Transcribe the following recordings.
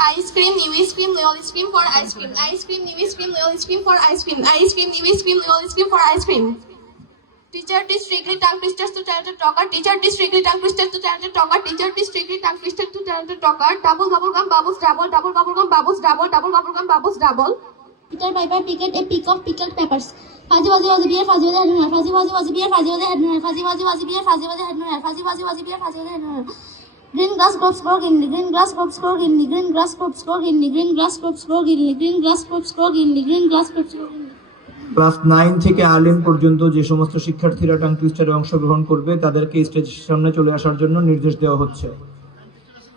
Ice cream, new cream, Leo cream for ice cream. Ice cream, new cream, Leo cream for ice cream. Ice cream, new cream, Leo cream for ice cream. Teacher teach strictly tongue twisters to talented talker. Teacher teach strictly tongue twisters to talented talker. Teacher teach strictly tongue twisters to talented talker. Double bubble gum bubbles double. Double bubble gum bubbles double. Double bubble gum bubbles double. Peter Piper picked a peck of pickled peppers. Fuzzy Wuzzy was a beer, Fuzzy was a head no hair. Fuzzy Wuzzy was a beer, Fuzzy was a head no hair. Fuzzy Wuzzy was a beer, Fuzzy was a head no hair. Fuzzy Wuzzy was a beer, Fuzzy was a head no hair. Green grass crops grow in the green grass crops grow in the green grass crops grow in the green grass crops grow in the green grass crops grow in the green grass crops grow in the class 9 থেকে আলিম পর্যন্ত যে সমস্ত শিক্ষার্থীরা tongue টুইস্টারে অংশগ্রহণ করবে তাদেরকে স্টেজের সামনে চলে আসার জন্য নির্দেশ দেওয়া হচ্ছে।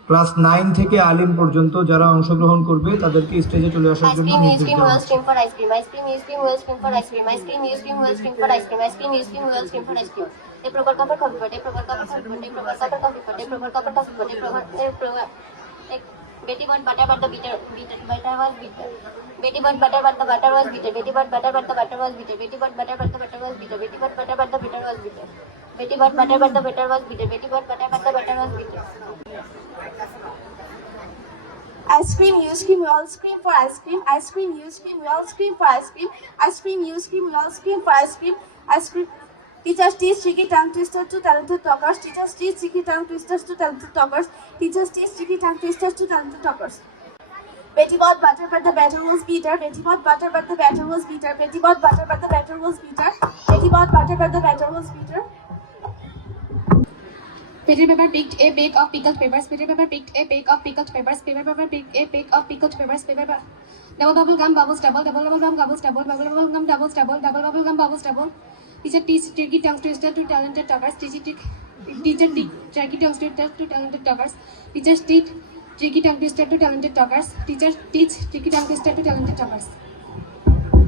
ক্লাস 9 থেকে আলিম পর্যন্ত যারা অংশগ্রহণ করবে তাদেরকে স্টেজে চলে আসার জন্য নির্দেশ দেওয়া হচ্ছে। Ice cream, new cream, well cream for ice cream. Ice cream, new cream, well cream for ice cream. Ice cream, new cream, well cream for ice cream. A proper cup of coffee, but a proper cup of coffee, but a proper cup of coffee, but a proper cup of coffee, but a proper Betty bought butter, but the butter was bitter. Betty bought butter, but the butter was bitter. Betty bought butter, but the butter was bitter. Betty bought butter, but the butter was bitter. Betty bought butter, but the butter was bitter. Betty bought butter, but the butter was bitter. Betty bought butter, but the butter was bitter. Ice cream, new cream, well cream for ice cream. Ice cream, new cream, well cream for ice cream. Ice cream, new cream, well cream for ice cream. Ice cream. Teachers teach tricky tongue twisters to talented talkers. Teachers teach tricky tongue twisters to talented talkers. Teachers teach tricky tongue twisters to talented talkers. Betty bought butter, but the batter was bitter. Betty bought butter, but the batter was bitter. Betty bought butter, but the batter was bitter. Betty bought butter, but the batter was bitter. Peter Piper picked a peck of pickled peppers. Peter Piper picked a peck of pickled peppers. Peter Piper picked a peck of pickled peppers. Peter Piper. Double bubble gum bubbles double. Double bubble gum bubbles double. Double bubble gum doubles double. Double bubble gum bubbles double. Teacher teach tricky tongue twister to talented talkers. Teacher teach tricky tongue twister to talented talkers. Teachers teach tricky tongue twister to talented talkers. Teachers teach tricky tongue twister to talented talkers.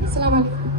Assalamu alaikum.